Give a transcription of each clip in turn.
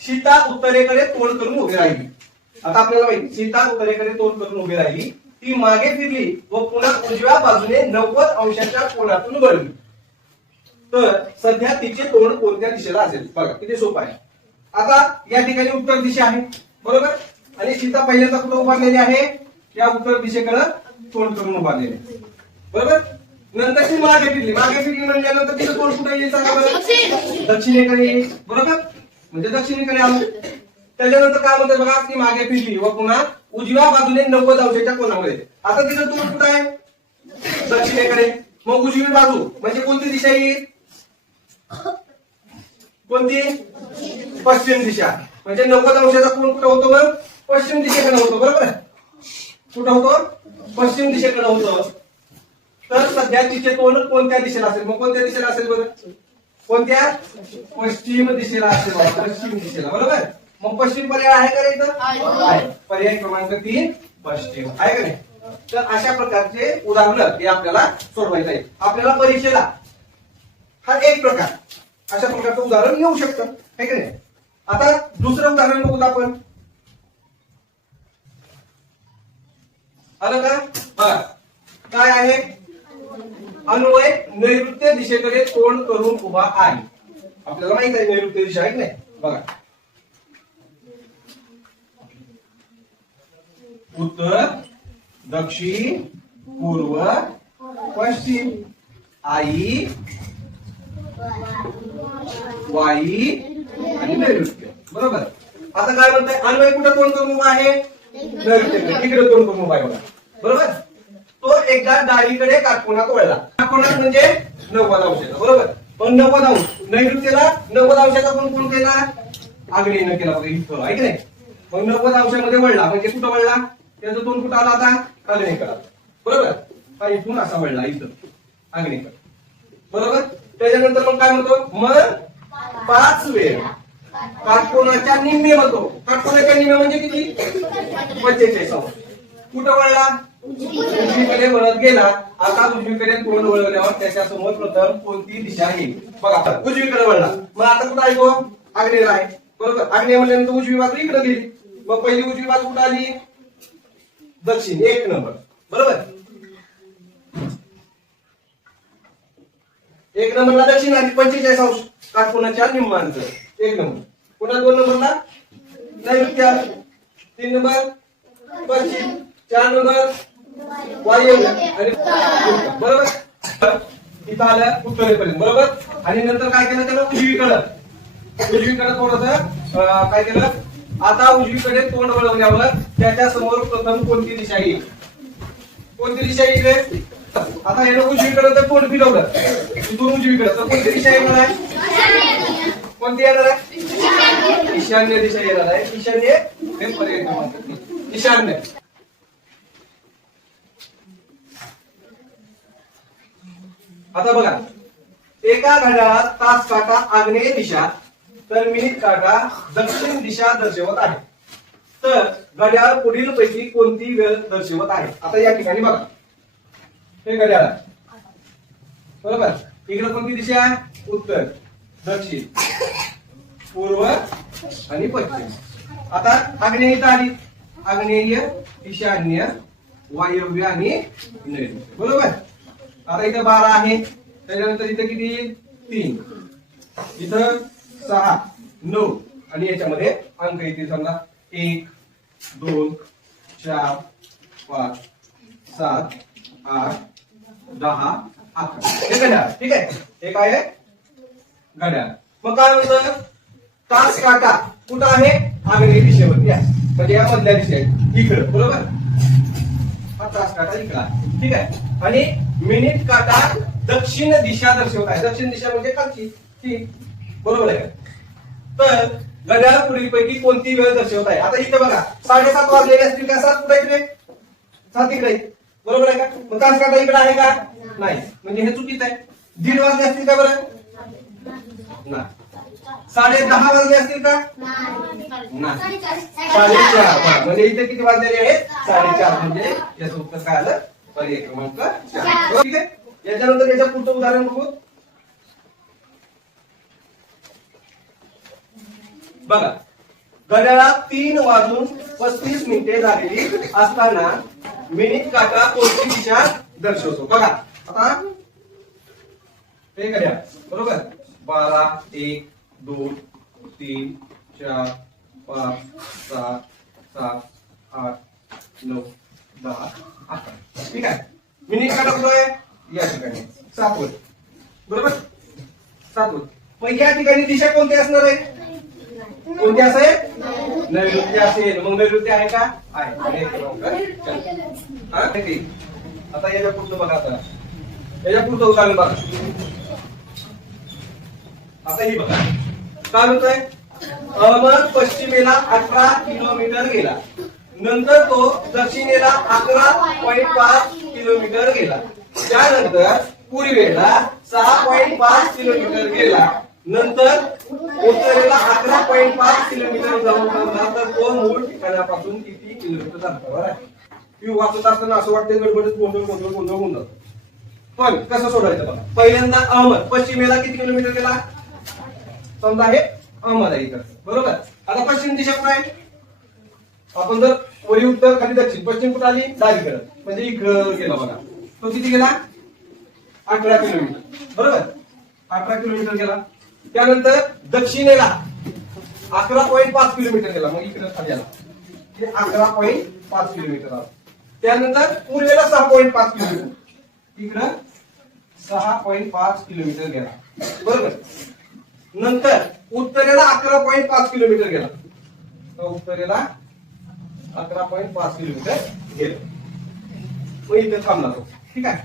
सीता उत्तरेकडे तोंड करून उभी राहिली. आता आपल्याला माहिती सीता उत्तरेकडे तोंड करून उभी राहिली. ती मागे फिरली व पुन्हा उजव्या बाजूने 90 अंशाच्या कोनातून वळली. तर सध्या तिचे तोंड कोणत्या दिशेला असेल? बघा किती सोपं आहे. आता या ठिकाणी उत्तर दिशा आहे बरोबर, आणि सीता पहिल्यांदा कुठे उभारलेली आहे? या उत्तर दिशेकडे तोंड करून उभारलेली बरोबर. नंतर ती मागे फिरली म्हणल्यानंतर तिचं तोंड कुठे येईल सांगा बरं? दक्षिणेकडे येईल बरोबर, म्हणजे दक्षिणेकडे आलो. त्याच्यानंतर काय म्हणते बघा, ती मागे फिरली व पुन्हा उजव्या बाजूने 90 अंशाच्या कोनामध्ये. आता तिचं तोंड कुठं आहे? दक्षिणेकडे. मग उजवी बाजू म्हणजे कोणती दिशा येईल? कोणती? पश्चिम दिशा. म्हणजे 90 अंशाचा कोण कुठं होतो? मग पश्चिम दिशेकडे होतो बरोबर. कुठं होतो? पश्चिम दिशेकडे होतो. तर सध्या तिचे तोंड कोणत्या दिशेला असेल? मग कोणत्या दिशेला असेल बरं? कोणत्या? पश्चिम दिशेला असेल बघा, पश्चिम दिशेला बरोबर. मग पश्चिम पर्याय आहे का इथं? आहे. पर्याय क्रमांक 3 पश्चिम आहे का नाही? तर अशा प्रकारचे उदाहरण हे आपल्याला सोडवायचं आहे. आपल्याला परीक्षेला हा एक प्रकार अशा प्रकारचं उदाहरण येऊ शकतं आहे का नाही? आता दुसरं उदाहरण बघूत आपण. आलं का? बघा काय आहे? अन्वय नैऋत्य दिशेकडे तोंड करून उभा आहे. आपल्याला माहित आहे नैऋत्य दिशा आहे की नाही? बघा उत्तर, दक्षिण, पूर्व, पश्चिम. आई, वाई आणि नैऋत्य बरोबर. आता काय म्हणताय? अन्वय कुठे तोंड करून उभा आहे? नैऋत्येकडे. तिकडे तोंड करून उभा आहे बघा बरोबर. तो एकदा डावीकडे काटकोनात वळला. काटकोनात म्हणजे 90 अंशाचा बरोबर. पण 90 अंश नैऋत्येला 90 अंशाचा कोण कोण केला? आग्नेयीने केला बघा इथं आहे की नाही? मग 90 अंशामध्ये वळला म्हणजे कुठं वळला? त्याचं तोंड कुठं आला? आता आग्नेयेकडे बरोबर. आणि इथून असा वळला इथं आग्नेयेकडे बरोबर. त्याच्यानंतर मग काय म्हणतो? मग 5 वेळ काटकोनाच्या निम्मे म्हणतो. काटकोनाच्या निम्मे म्हणजे किती? 45 अंश. कुठं वळला? उजवीकडे वळत गेला. आता उजवीकडे तोंड वळवल्यावर त्याच्या समोर प्रथम कोणती दिशा येईल? बघा उजवीकडे वळला. मग आता कुठं आहे तो? आग्नेयला आहे बरोबर. आग्नेय म्हणल्यानंतर उजवी बाजू इकडे गेली. मग पहिली उजवी बाजू कुठं आली? दक्षिण. 1 नंबर बरोबर. 1 नंबरला दक्षिण आली 45 अंश काटकोनाच्या निम्मांतर 1 नंबर. पुन्हा 2 नंबरला नैऋत्य, 3 नंबर पश्चिम, 4 नंबर वायव्य आणि बरोबर. इथं आलं उत्तरेपर्यंत बरोबर. आणि नंतर काय केलं त्याला? उजवीकडे थोडस काय केलं? आता उजवीकडे तोंड वळवल्यावर त्याच्या समोर प्रथम कोणती दिशा येईल? कोणती दिशा येईल? आता यानं उजवीकडे तर तोंड फिरवलं इथून उजवीकडे, तर कोणती दिशा येणार आहे? कोणती येणार आहे? ईशान्य दिशा येणार आहे. ईशान्य हे पर्याय क्रमांक 3 ईशान्य. आता बघा एका घड्याळात तास काटा आग्नेय दिशा तर मिनिट काटा दक्षिण दिशा दर्शवत आहे. तर घड्याळ पुढील पैकी कोणती वेळ दर्शवत आहे? आता या ठिकाणी बघा हे घड्याळ बरोबर. इकडे कोणती दिशा आहे? उत्तर, दक्षिण, पूर्व आणि पश्चिम. आता आग्नेय इथं आली. आग्नेय, ईशान्य, वायव्य आणि नैऋत्य बरोबर. आता इथं 12 आहे. त्याच्यानंतर इथं किती? 3. इथं 6, 9 आणि याच्यामध्ये अंक येतील समजा 1, 2, 4, 5, 7, 8, 10, 11. हे घड्याळ ठीक आहे. हे काय आहे? घड्याळ. मग काय म्हणतं? तास काटा कुठं आहे? आग्नेय दिशेवरती आहे. म्हणजे या मधल्या दिशेत इकडे बरोबर. हा तास काटा इकडे आहे ठीक आहे. आणि मिनिट काटा दक्षिण दिशा दर्शवत आहे. दक्षिण दिशा म्हणजे खालची ती बरोबर आहे. तर घड्याळ पुढील पैकी कोणती वेळ दर्शवत आहे? आता इथे बघा 7:30 वाजलेले असतील का? 7 कुठे इकडे? 7 इकडे बरोबर आहे का? मग तास काटा इकडे आहे का? नाही. म्हणजे हे चुकीचं आहे. 1:30 वाजले असतील का बरं? नाही. 10:30 वाजले असतील का? नाही. 4:30. म्हणजे इथे किती वाजलेले आहेत? 4:30. म्हणजे याचं उत्तर काय आलं? पर्याय क्रमांक 4 ठीक आहे. याच्यानंतर याचं पुढचं उदाहरण बघू. बघा घड्याळात 3:35 झालेली असताना मिनिट काटा कोणती दिशा दर्शवतो? बघा आता हे घड्याळ बरोबर 12, 1, 2, 3, 4, 5, 6, 7, 8, 9, 10, 11. ठीक आहे. मिनिट काटा कुठं आहे? या ठिकाणी 7 वर बरोबर 7 वर. मग या ठिकाणी दिशा कोणती असणार आहे? कोणती असेल? नैऋत्य असेल. मग नैऋत्य आहे का? आहे. आता याच्या पुढचं बघा. आता याच्या पुढचं उदाहरण बघा. आता ही बघा काय होतंय? अहमद पश्चिमेला 18 किलोमीटर गेला. नंतर तो दक्षिणेला 11.5 किलोमीटर गेला. त्यानंतर पूर्वेला 6.5 किलोमीटर गेला. नंतर उत्तरेला 11.5 किलोमीटर जाऊन थांबला. तर तो मूळ ठिकाणापासून किती किलोमीटर अंतरावर आहे? ही वाचत असताना असं वाटतं गडबडीत गोंधळ. पण कसं सोडायचं बघा. पहिल्यांदा अहमद पश्चिमेला किती किलोमीटर गेला? समजा हे अहमद आहे इथं बरोबर. आता पश्चिम दिशा कुठे आहे? आपण जर वरी उत्तर खाली दक्षिण पश्चिम कुठे आली? डावीकडे म्हणजे इकडं गेला बघा. तो किती गेला? 18 किलोमीटर बरोबर 18 किलोमीटर गेला. त्यानंतर दक्षिणेला 11.5 किलोमीटर गेला. मग इकडे खाली आला 11.5 किलोमीटर आला. त्यानंतर पूर्वेला 6.5 किलोमीटर इकडं 6.5 किलोमीटर गेला बरोबर. नंतर उत्तरेला 11.5 किलोमीटर गेला. उत्तरेला 11.5 किलोमीटर गेला. मग इथे थांबला तो. ठीक आहे.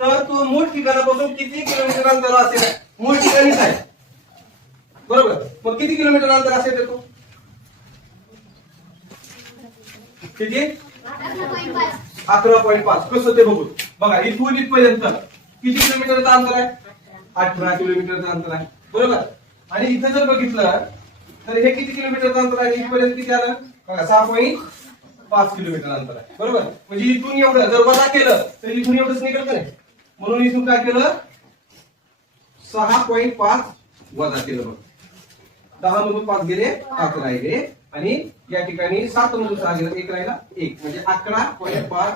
तर तो मूळ ठिकाणापासून किती किलोमीटर अंतर असेल? मूळ ठिकाणीच आहे बरोबर. मग किती किलोमीटर अंतर असेल तो? किती? 11.5. कसं ते बघू. बघा इथून इथपर्यंत किती किलोमीटरचं अंतर आहे? 18 किलोमीटरचं अंतर आहे बरोबर. आणि इथं जर बघितलं तर हे किती किलोमीटरचं अंतर आहे? इथपर्यंत किती आलं? बघा 6.5 किलोमीटर अंतर आहे बरोबर. म्हणजे इथून एवढं जर वजा केलं तर इथून एवढंच निघत नाही. म्हणून इथून काय केलं? 6.5 वजा केलं बघ. 10 मधून 5 गेले 5 राहिले. आणि या ठिकाणी 7 मधून 6 गेलं 1 राहिला 1 म्हणजे 11.5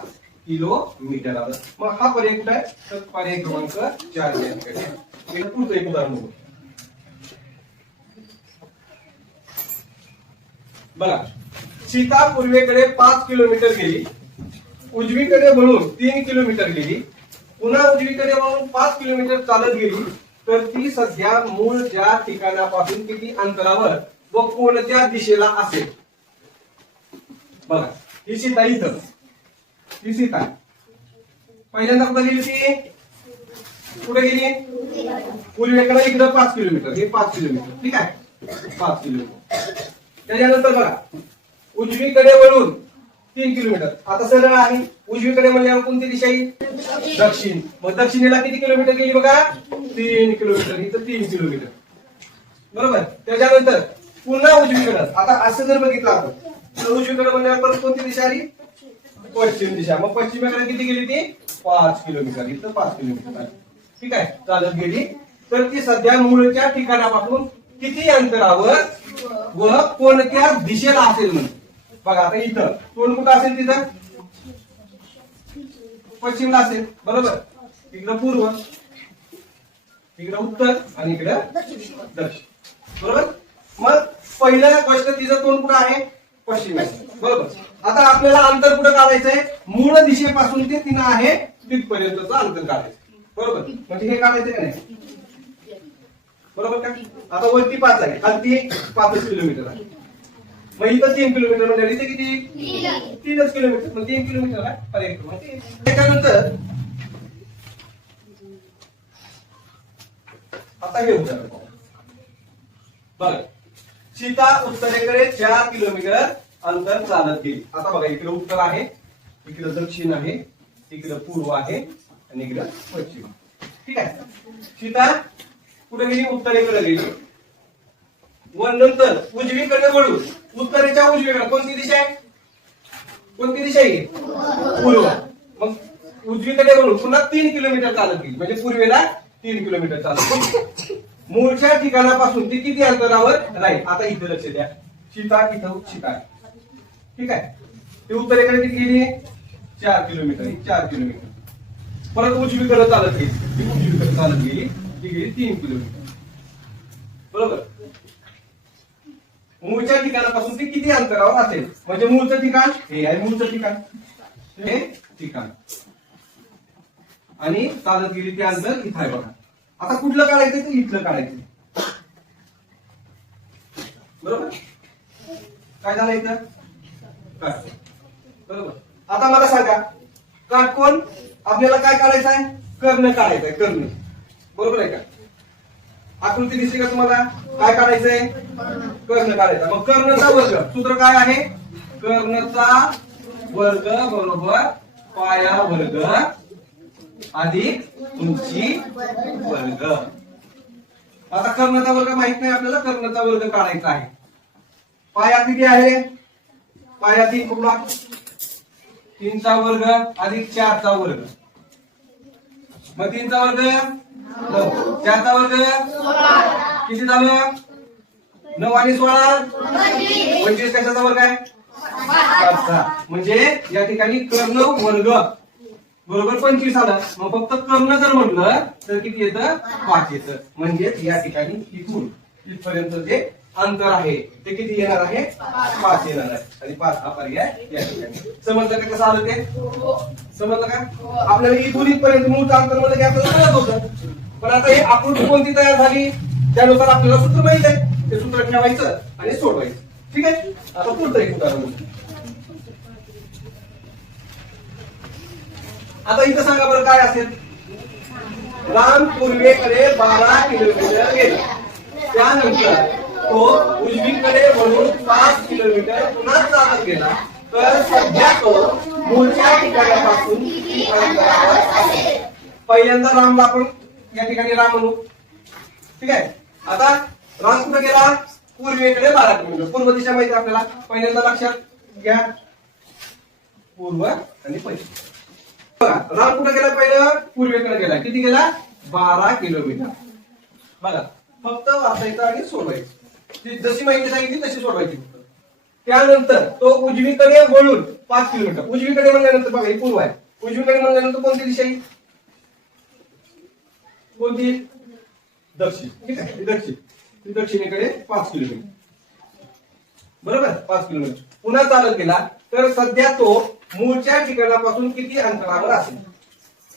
किलोमीटर आलं. मग हा पर्याय कुठे आहे? तर पर्याय क्रमांक 4 या ठिकाणी. पुढचं एक उदाहरण बघू. बघा सीता पूर्वेकडे 5 किलोमीटर गेली. उजवीकडे वळून 3 किलोमीटर गेली. पुन्हा उजवीकडे वळून 5 किलोमीटर चालत गेली. तर ती सध्या मूळच्या ठिकाणापासून किती अंतरावर व कोणत्या दिशेला असेल? बघा ही सीता इथं. ही सीता पहिल्यांदा कुठे गेली? ती कुठे गेली? पूर्वेकडे. इकडं 5 किलोमीटर. हे 5 किलोमीटर. ठीक आहे 5 किलोमीटर. त्याच्यानंतर बघा उजवीकडे वळून 3 किलोमीटर. आता सरळ आहे. उजवीकडे म्हणजे कोणती दिशा येईल? दक्षिण. मग दक्षिणेला किती किलोमीटर गेली? बघा 3 किलोमीटर. इथं 3 किलोमीटर बरोबर. त्याच्यानंतर पुन्हा उजवीकडे. आता असं जर बघितलं आपण तर उजवीकडे म्हणजे कोणती दिशा आली? पश्चिम दिशा. मग पश्चिमेकडे किती गेली? ती 5 किलोमीटर. इथं 5 किलोमीटर. ठीक आहे चालत गेली. तर ती सध्या मूळच्या ठिकाणापासून किती अंतरावर व कोणत्या दिशेला असेल म्हणून. बघा आता इथं तोंड कुठं असेल? तिथं पश्चिमला असेल बरोबर. इकडं पूर्व, इकडं उत्तर आणि इकडं दक्षिण बरोबर. मग पहिल्या गोष्ट तिचं तोंड कुठं आहे? पश्चिम आहे बरोबर. आता आपल्याला अंतर कुठं काढायचंय? मूळ दिशेपासून ते तिनं आहे तिथपर्यंतचं अंतर काढायचं बरोबर. म्हणजे हे काढायचं का नाही? बरोबर का? आता वरती 5 आहे खालती 5 किलोमीटर आहे. मग इथं 3 किलोमीटर म्हणजे इथे किती? 3 किलोमीटर. मग 3 किलोमीटर आहे पर्याय क्रमांक 3. त्याच्यानंतर आता हे उदाहरण बघा. सीता उत्तरेकडे 4 किलोमीटर अंतर चालत गेली. आता बघा इकडे उत्तर आहे, इकडे दक्षिण आहे, इकडे पूर्व आहे आणि इकडे पश्चिम. ठीक आहे. सीता कुठे गेली? उत्तरेकडे गेली. व नंतर उजवीकडे वळून उत्तरेच्या उजवीकडे कोणती दिशा आहे? कोणती दिशा आहे? पूर्व. मग उजवीकडे वळून पुन्हा 3 किलोमीटर चालत गेली. म्हणजे पूर्वेला 3 किलोमीटर चालत गेली. मूळच्या ठिकाणापासून ती किती अंतरावर राहील? आता इथे लक्ष द्या. सीता इथं सीता आहे. ठीक आहे. ती उत्तरेकडे किती गेली 4 किलोमीटर. 4 किलोमीटर. परत उजवीकडे चालत गेली. ती उजवीकडे चालत गेली. ती गेली 3 किलोमीटर. बरोबर. मूळच्या ठिकाणापासून ती किती अंतरावर असेल? म्हणजे मूळचं ठिकाण हे आहे. मूळचं ठिकाण हे ठिकाण आणि चालत गेली ते अंतर इथं आहे बघा. आता कुठलं काढायचं ते इथलं काढायचं. बरोबर. काय झालं इथं? बरोबर. आता मला सांगा काटकोन आपल्याला काय काढायचं आहे? कर्ण काढायचं आहे. कर्ण. बरोबर आहे का? आकृती दिसली का तुम्हाला? काय काढायचंय? कर्ण काढायचा. मग कर्णचा वर्ग सूत्र काय आहे? कर्णचा वर्ग बरोबर पाया वर्ग अधिक उंची वर्ग. आता कर्णचा वर्ग माहित नाही आपल्याला. कर्णचा वर्ग काढायचा आहे. पाया किती आहे? पाया 3 कुठला? 3 चा वर्ग अधिक 4 चा वर्ग. मग 3 चा वर्ग 9. 4 चा वर्ग 16. किती झालं? 9 आणि 16 25. कशाचा वर्ग आहे? 5चा. म्हणजे या ठिकाणी कर्ण वर्ग बरोबर 25 आला. मग फक्त कर्ण जर म्हटलं तर किती येतं? 5 येतं. म्हणजे या ठिकाणी इथून इथपर्यंत जे अंतर आहे ते किती येणार आहे? 5 येणार आहे. आणि 5 हा पर्याय या ठिकाणी. समजलं का कसं आलं ते? समजलं का? आपल्याला इथून इथपर्यंत मूळचं अंतर म्हणजे आपल्याला कळत होतं. पण आता ही आकृती कोणती तयार झाली त्यानुसार आपल्याला सूत्र माहित आहे. ते सूत्र ठेवायचं आणि सोडवायचं. ठीक आहे. आता पुढचं एक उदाहरण. आता इथं सांगा बरं काय असेल? राम पूर्वेकडे 12 किलोमीटर गेला. त्यानंतर तो उजवीकडे वळून 5 किलोमीटर पुन्हा चालत गेला. तर सध्या तो मूळच्या ठिकाणापासून किती अंतरावर असेल? पहिल्यांदा रामला आपण या ठिकाणी राम म्हणू. ठीक आहे. आता राम कुठे गेला? पूर्वेकडे 12 किलोमीटर. पूर्व दिशा माहिती आपल्याला. पहिल्यांदा लक्षात घ्या पूर्व आणि पश्चिम. बघा राम कुठे गेला? पहिलं पूर्वेकडे गेला. किती गेला? 12 किलोमीटर. बघा फक्त वाचायचं आणि सोडवायचं. जशी माहिती सांगितली तशी सोडवायची. त्यानंतर तो उजवीकडे वळून 5 किलोमीटर. उजवीकडे म्हणल्यानंतर बघा ही पूर्व आहे. उजवीकडे म्हणल्यानंतर कोणती दिशा येईल? कोणती? दक्षिण. ठीक आहे. दक्षिण. दक्षिणेकडे 5 किलोमीटर. बरोबर. 5 किलोमीटर पुन्हा चालत गेला. तर सध्या तो मूळच्या ठिकाणापासून किती अंतरावर असेल?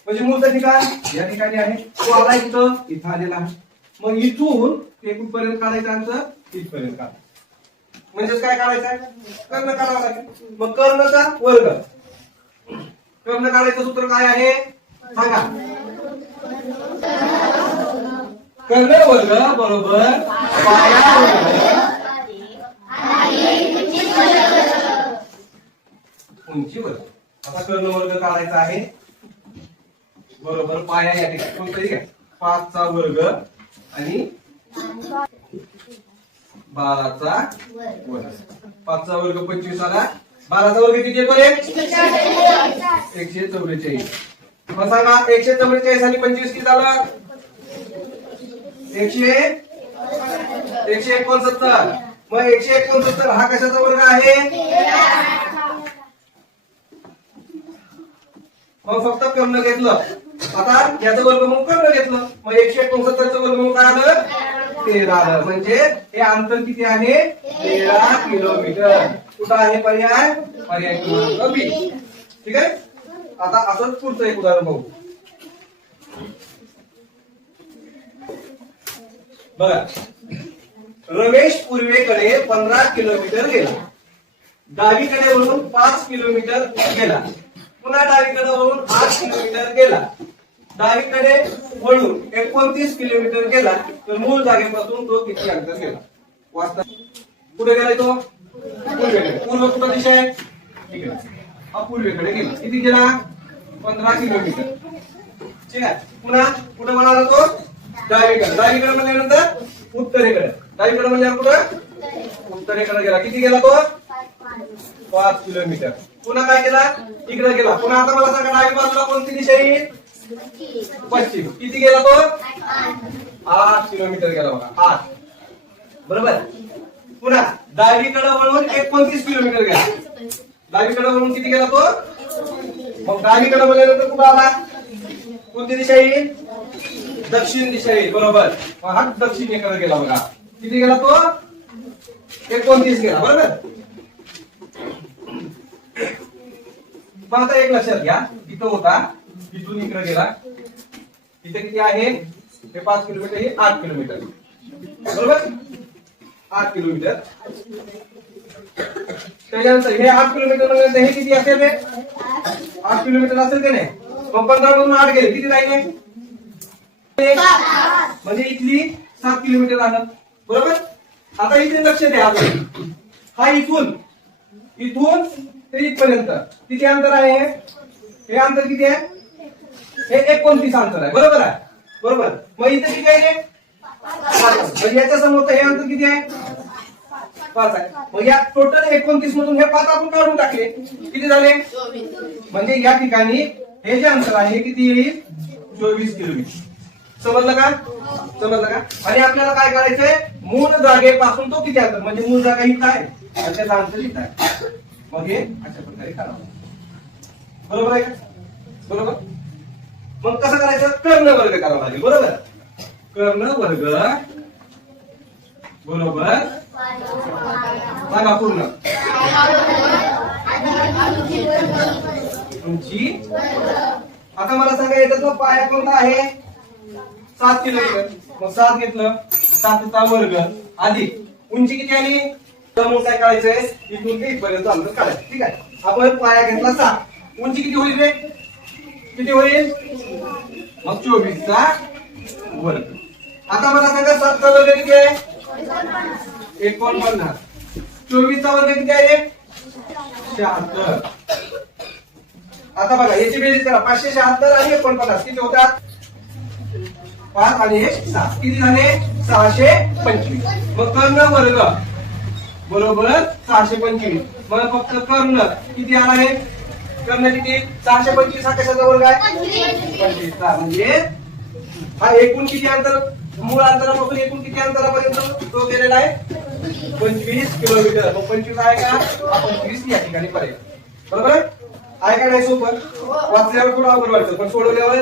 म्हणजे मूळचं ठिकाण या ठिकाणी आहे. तो आला इथं. इथं आलेला आहे. मग इथून ते कुठपर्यंत काढायचं अंतर? इथपर्यंत काढायचं. म्हणजेच काय काढायचं आहे? कर्ण काढावा लागेल. मग कर्णचा वर्ग. कर्ण काढायचं सूत्र काय आहे सांगा? कर्ण वर्ग बरोबर पाया वर्ग उंची वर्ग. आता कर्ण वर्ग काढायचा आहे बरोबर पाया या ठिकाणी कोणतरी घ्या. 5 चा वर्ग आणि 12 चा वर्ग. 5 चा वर्ग 25 आला. 12 चा वर्ग किती येतो? 144. मग सांगा 144 आणि 25 किती झालं? 169. मग 169 हा कशाचा वर्ग आहे? मग फक्त कर्ण घेतलं. आता याचं वर्ग म्हणून कर्ण घेतलं. मग 169चं वर्ग म्हणून काय आलं? 13 आलं. म्हणजे हे अंतर किती आहे? 13 किलोमीटर. कुठं आहे पर्याय? पर्याय क्रमांक बी. ठीक आहे. आता असंच पुढचं एक उदाहरण बघू. बघा रमेश पूर्वेकडे 15 किलोमीटर गेला. डावीकडे वळून 5 किलोमीटर गेला. पुन्हा डावीकडे वळून 8 किलोमीटर गेला. डावीकडे वळून 29 किलोमीटर गेला. तर मूळ जागेपासून तो किती अंतर गेला? वाचता कुठे गेलाय तो? पूर्वेकडे. पूर्व कुठं दिशा आहे? ठीक आहे. हा पूर्वेकडे गेला. किती गेला? 15 किलोमीटर. ठीक आहे. पुन्हा कुठे म्हणाला तो? डावीकडे. डावीकडे म्हणल्यानंतर उत्तरेकडे. डावीकडे म्हणल्यावर कुठं? उत्तरेकडे गेला. किती गेला तो? 5 किलोमीटर. पुन्हा काय केला? इकडे गेला. पुन्हा आता मला सांगा डावी बाजूला कोणती दिशा येईल? पश्चिम. किती गेला तो? 8 किलोमीटर गेला बघा. 8. बरोबर. पुन्हा डावीकडे वळून 29 किलोमीटर गेला. डावीकडे वळून किती गेला तो? मग डावीकडे वळल्यानंतर कुठं आला? कोणती दिशा येईल? दक्षिण दिशा येईल. बरोबर. मग हा दक्षिणेकडे गेला बघा. किती गेला तो? 29 गेला. बरोबर. मग आता एक लक्षात घ्या, इथं होता, इथून इकडे गेला, इथे किती आहे? हे 5 किलोमीटर, हे 8 किलोमीटर. बरोबर. 8 किलोमीटर. त्याच्यानंतर हे 8 किलोमीटर म्हणजे हे किती असेल? 8 किलोमीटर असेल का नाही? मग 15 मधून 8 गेले, किती राहिले? म्हणजे इथली 7 किलोमीटर आलं. बरोबर. आता इथे लक्ष द्या. हा इथून ते इथपर्यंत किती अंतर आहे? हे अंतर किती आहे? हे 29 अंतर आहे. बरोबर आहे. बरोबर. मग इथे किती आहे? 5. म्हणजे याच्या समोर हे अंतर किती आहे? 5 आहे. मग या टोटल 29 मधून हे 5 आपण काढून टाकले, किती झाले? म्हणजे या ठिकाणी हे जे अंतर आहे हे किती येईल? 24 किलोमीटर. समजलं का? समजलं का? आणि आपल्याला काय करायचंय? मूळ जागेपासून तो किती अंतर, म्हणजे मूळ जागा ही काय आणि त्याचं अंतर किती आहे. मग हे अशा प्रकारे करावं. बरोबर आहे का? बरोबर. मग कसं करायचं? कर्ण वर्ग करावा लागेल. बरोबर. कर्ण वर्ग बरोबर सांगा पूर्ण. उंची. आता मला सांगा याचा पाया कोणता आहे? 7 किलोमीटर. मग 7 घेतलं, 7चा वर्ग अधिक उंची किती आली? तर मग काय करायचंय? इथून ते इथपर्यंत अंतर काढायचं. ठीक आहे. आपण पाया घेतला 7. उंची किती होईल रे? किती होईल? मग 24चा वर्ग. आता मला सांगा 7चा वर्ग किती आहे? 49. 24चा वर्ग किती आहे? 76. आता बघा याची बेरीज करा. 576 आणि 49 किती होतात? 5 आणि 7 किती झाले? 625. मग कर्ण वर्ग बरोबर 625. मग फक्त कर्ण किती आला आहे? कर्ण किती? 625 हा कशाचा वर्ग आहे? 25 चा. म्हणजे हा एकूण किती अंतर? मूळ अंतरापासून एकूण किती अंतरापर्यंत तो गेलेला आहे? 25 किलोमीटर. मग 25 आहे का? 25 या ठिकाणी पर्यंत. बरोबर आहे का नाही? सोपं. वाचल्यावर थोडं अवघड वाटतं, पण सोडवल्यावर